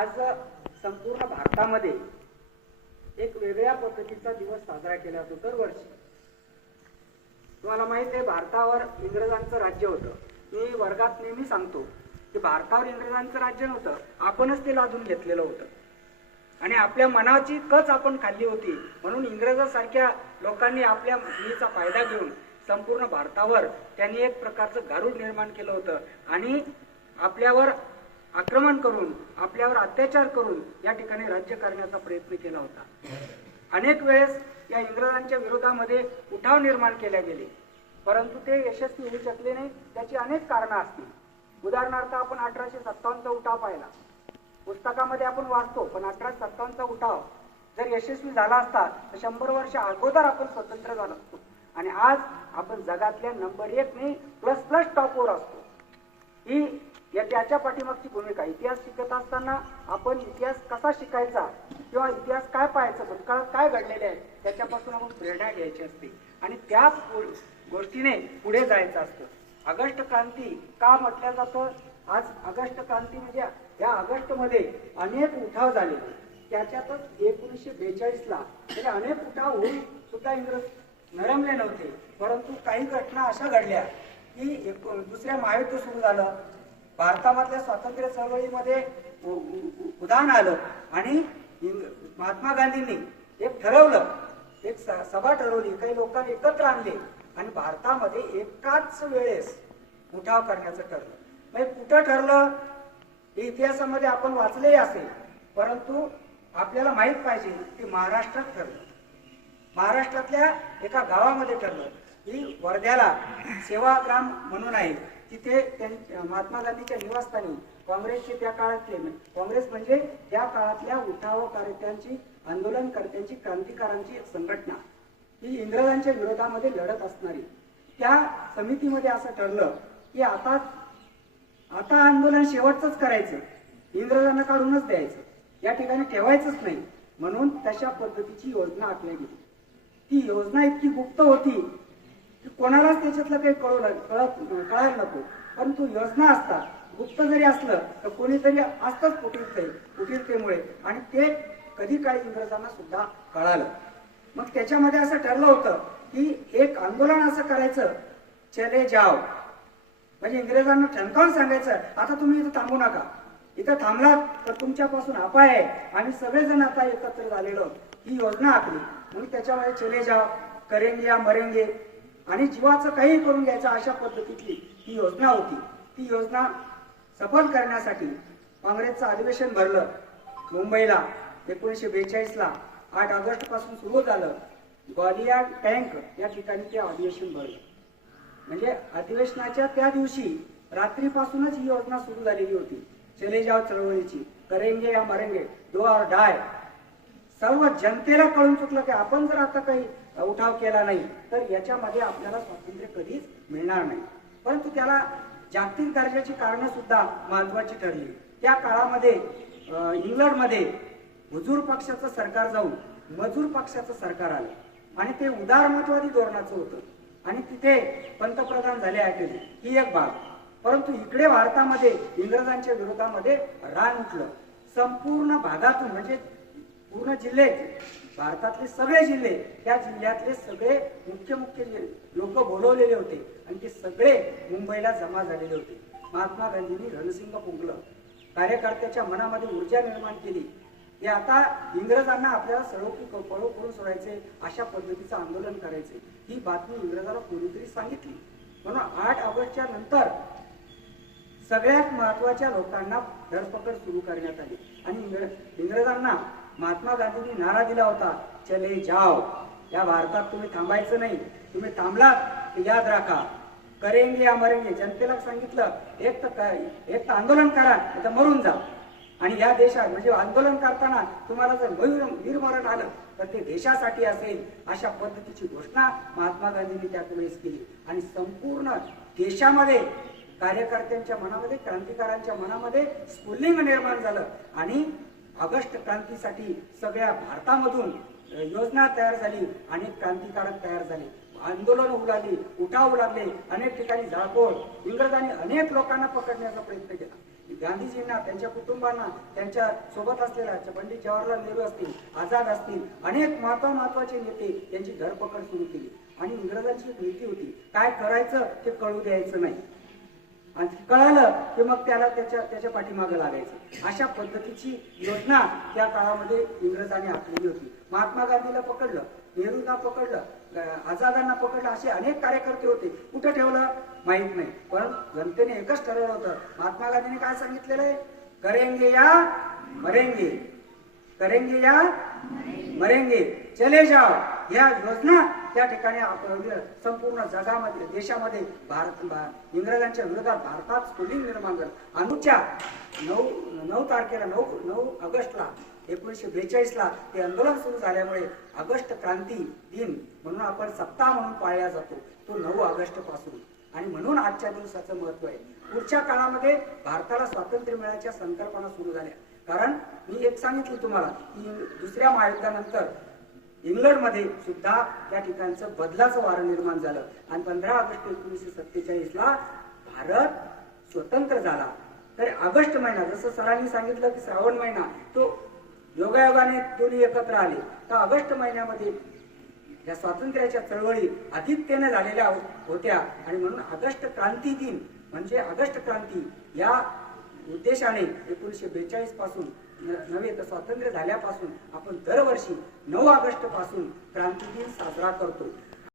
आज संपूर्ण भारतामध्ये एक वेगळ्या पद्धतीचा दिवस साजरा केला जातो. दरवर्षी. तुम्हाला माहीत आहे भारतावर इंग्रजांचं राज्य होतं. मी वर्गात नेहमी सांगतो की भारतावर इंग्रजांचं राज्य नव्हतं. आपणच ते लादून घेतलेलं होतं. आणि आपल्या मनाची कच आपण खाल्ली होती. म्हणून इंग्रजासारख्या लोकांनी आपल्या भूमीचा फायदा घेऊन संपूर्ण भारतावर त्यांनी एक प्रकारचं गारूड निर्माण केलं होतं. आणि आपल्यावर आक्रमण करून आपल्यावर अत्याचार करून या ठिकाणी राज्य करण्याचा प्रयत्न केला होता. अनेक वेळेस या इंग्रजांच्या विरोधामध्ये उठाव निर्माण केले गेले. परंतु ते यशस्वी होऊ शकले नाही त्याची अनेक कारणं असतील. उदाहरणार्थ आपण अठराशे सत्तावन्नचा उठाव पाहिला. पुस्तकामध्ये आपण वाचतो पण अठराशे सत्तावन्नचा उठाव जर यशस्वी झाला असता तर शंभर वर्ष अगोदर आपण स्वतंत्र झालो असतो. आणि आज आपण जगातल्या नंबर एक नाही प्लस प्लस टॉपवर असतो. ही या त्याच्या पाठीमागची भूमिका इतिहास शिकत असताना आपण इतिहास कसा शिकायचा किंवा इतिहास काय पाहायचा भूतकाळात काय घडलेले आहे त्याच्यापासून आपण प्रेरणा घ्यायची असते. आणि त्या गोष्टीने पुढे जायचं असतं. ऑगस्ट क्रांती का म्हटल्या जातं? आज ऑगस्ट क्रांती म्हणजे या ऑगस्टमध्ये अनेक उठाव झाले त्याच्यातच एकोणीसशे बेचाळीस ला म्हणजे अनेक उठाव होऊन सुद्धा इंग्रज नरमले नव्हते. परंतु काही घटना अशा घडल्या की एक- दुसऱ्या महायुद्ध सुरू झालं. भारतामधल्या स्वातंत्र्य चळवळीमध्ये उ- उदाहरण आलं आणि महात्मा गांधींनी एक ठरवलं एक स- सभा ठरवली काही लोकांनी एकत्र आणले आणि भारतामध्ये एकाच वेळेस उठाव करण्याचं ठरलं. म्हणजे कुठं ठरलं? हे इतिहासामध्ये आपण वाचलेही असेल परंतु आपल्याला माहीत पाहिजे की महाराष्ट्रात ठरलं. महाराष्ट्रातल्या एका गावामध्ये ठरलं. ही वर्ध्याला सेवाग्राम म्हणून आहे. तिथे त्यां- महात्मा गांधीच्या निवासस्थानी काँग्रेसचे त्या काळातले काँग्रेस म्हणजे त्या काळातल्या उठावकर्त्यांची आंदोलनकर्त्यांची क्रांतिकारांची संघटना. ही इंग्रजांच्या विरोधामध्ये लढत असणारी. त्या समितीमध्ये असं ठरलं की आता आता आंदोलन शेवटचंच करायचं. इंग्रजांना काढूनच द्यायचं. या ठिकाणी ठेवायचंच नाही. म्हणून तशा पद्धतीची योजना आखली गेली. ती योजना इतकी गुप्त होती कोणालाच त्याच्यातलं काही कळू कळत कळायला नको. परंतु योजना असतात गुप्त जरी असलं तर कोणीतरी असतंच कुटीरते कुटीरतेमुळे. आणि ते कधी काळी इंग्रजांना सुद्धा कळालं. मग त्याच्यामध्ये असं ठरलं होतं की एक आंदोलन असं करायचं चले जाव म्हणजे इंग्रजांना ठणकावून सांगायचं आता तुम्ही इथं थांबू नका. इथं थांबलात तर तुमच्यापासून अपाय आहे. आम्ही सगळेजण आता एकत्र झालेलो ही योजना आखली. म्हणून त्याच्यामध्ये चले जाव करेंगे या मरेंगे. आणि जीवाचं काही करून घ्यायचं अशा पद्धतीतली ही योजना होती. ती योजना सफल करण्यासाठी काँग्रेसचं अधिवेशन भरलं. मुंबईला एकोणीसशे बेचाळीस ला आठ ऑगस्टपासून सुरू झालं. ग्वालियर टँक या ठिकाणी ते अधिवेशन भरलं. म्हणजे अधिवेशनाच्या त्या दिवशी रात्रीपासूनच ही योजना सुरू झालेली होती. चले जाव चळवळीची करेंगे या मरेंगे डो आर डाय. सर्व जनतेला कळून चुकलं की आपण जर आता काही उठाव केला नाही तर याच्यामध्ये आपल्याला स्वातंत्र्य कधीच मिळणार नाही. परंतु त्याला जागतिक दर्जाची कारणं सुद्धा महत्वाची ठरली. त्या काळामध्ये इंग्लंडमध्ये हुजूर पक्षाचं सरकार जाऊन मजूर पक्षाचं सरकार आलं. आणि ते उदारमतवादी धोरणाचं होतं. आणि तिथे पंतप्रधान झाले अटल ही एक बाब. परंतु इकडे भारतामध्ये इंग्रजांच्या विरोधामध्ये रान उठलं. संपूर्ण भागातून म्हणजे पूर्ण जिल्हे भारतातले सगळे जिल्हे त्या जिल्ह्यातले सगळे मुख्य मुख्य लोक बोलवलेले होते आणि ते सगळे मुंबईला जमा झालेले होते. महात्मा गांधींनी रणसिंग फुंकलं कार्यकर्त्याच्या मनामध्ये ऊर्जा निर्माण केली. हे आता इंग्रजांना आपल्याला सळोकी पळो करून सोडायचे अशा पद्धतीचं आंदोलन करायचे. ही बातमी इंग्रजाला कोणीतरी सांगितली. म्हणून आठ ऑगस्टच्या नंतर सगळ्यात महत्त्वाच्या लोकांना धरपकड सुरू करण्यात आली. आणि इंग्र- इंग्रजांना महात्मा गांधींनी नारा दिला होता चले जाओ. या भारतात तुम्ही थांबायचं नाही. तुम्ही थांबलात तर याद राखा. करेंगे या मरेंगे. जनतेला सांगितलं एक तर एक तर आंदोलन करा तर मरून जा. आणि या देशात म्हणजे आंदोलन करताना तुम्हाला जर वीर वीरमरण आलं तर ते देशासाठी असेल अशा पद्धतीची घोषणा महात्मा गांधींनी त्यावेळेस केली. आणि संपूर्ण देशामध्ये कार्यकर्त्यांच्या मनामध्ये क्रांतिकारांच्या मनामध्ये स्फुल्लिंग निर्माण झालं. आणि ऑगस्ट क्रांतीसाठी सगळ्या भारतामधून योजना तयार झाली अनेक क्रांतिकारक तयार झाले. आंदोलन होऊ लागली उठाव लागले अनेक ठिकाणी जाळपोळ. इंग्रजांनी अनेक लोकांना पकडण्याचा प्रयत्न केला. गांधीजींना त्यांच्या कुटुंबांना त्यांच्यासोबत असलेल्या पंडित जवाहरलाल नेहरू असतील आझाद असतील अनेक महत्वा महत्त्वाचे नेते यांची धरपकड सुरू केली. आणि इंग्रजांची भीती होती काय करायचं ते कळू द्यायचं नाही. आणि कळालं की मग त्याला त्याच्या त्याच्या पाठीमागं लागायचं. अशा पद्धतीची योजना त्या काळामध्ये इंग्रजांनी आखलेली होती. महात्मा गांधीला पकडलं नेहरूंना पकडलं आझादांना पकडलं असे अनेक कार्यकर्ते होते. कुठं ठेवलं? माहीत नाही. पण जनतेने एकच ठरवलं होतं. महात्मा गांधीने काय सांगितलेलं आहे? करेंगे या मरेंगे. करेंगे या मरेंगे. चले जाओ. या योजना त्या ठिकाणी म्हणजे संपूर्ण जगामध्ये देशामध्ये भारत इंग्रजांच्या विरोधात भारतात स्फुलिंग निर्माण झालं. अनुच्या नऊ नऊ तारखेला नऊ नऊ ऑगस्टला एकोणीसशे बेचाळीस ला ते आंदोलन सुरू झाल्यामुळे ऑगस्ट क्रांती दिन म्हणून आपण सप्ताह म्हणून पाळला जातो. तो नऊ ऑगस्टपासून. आणि म्हणून आजच्या दिवसाचं महत्त्व आहे. पुढच्या काळामध्ये भारताला स्वातंत्र्य मिळायच्या संकल्पना सुरू झाल्या. कारण मी एक सांगितलं तुम्हाला की दुसऱ्या महायुद्धानंतर इंग्लंडमध्ये सुद्धा त्या ठिकाणचं बदलाचं वारं निर्माण झालं. आणि पंधरा ऑगस्ट एकोणीसशे सत्तेचाळीस ला भारत स्वतंत्र झाला. तर ऑगस्ट महिना जसं सरांनी सांगितलं की श्रावण महिना तो योगायोगाने दोन्ही एकत्र आले. तर ऑगस्ट महिन्यामध्ये या स्वातंत्र्याच्या चळवळी आदित्यने झालेल्या हो-, होत्या. आणि म्हणून ऑगस्ट क्रांती दिन म्हणजे ऑगस्ट क्रांती या उद्देशाने एकोणीसशे बेचाळीसपासून नव्हे तर स्वातंत्र्य झाल्यापासून आपण दरवर्षी नऊ ऑगस्टपासून क्रांती दिन साजरा करतो.